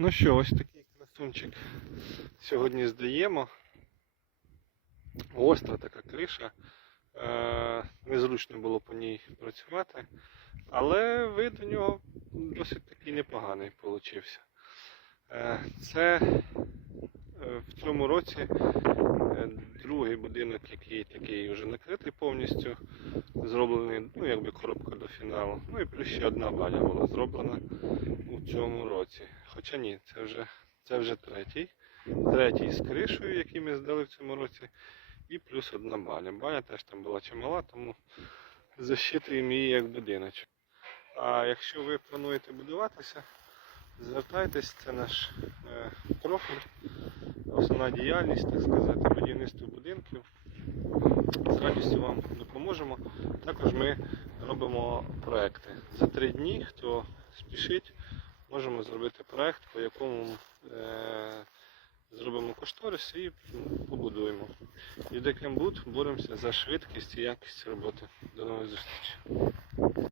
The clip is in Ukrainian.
Ну що, ось такий красунчик сьогодні здаємо. Остра така криша. Е, Незручно було по ній працювати, але вид у нього досить такий непоганий получився. Е, Це е, в цьому році другий будинок, який такий вже накритий повністю, ну якби коробка до фіналу. Ну і плюс ще одна баня була зроблена у цьому році. Хоча ні, це вже, це вже третій. Третій з кришею, який ми здали в цьому році. І плюс одна баня. Баня теж там була чимала, тому засчитуємо її як будиночок. А якщо ви плануєте будуватися, звертайтесь, це наш е, профіль, основна діяльність, так сказати, будівництво будинків. З радістю вам допоможемо. Також ми робимо проекти. За три дні, хто спішить, можемо зробити проект, по якому е, зробимо кошторис і побудуємо. І боремося за швидкість і якість роботи. До нових зустрічей.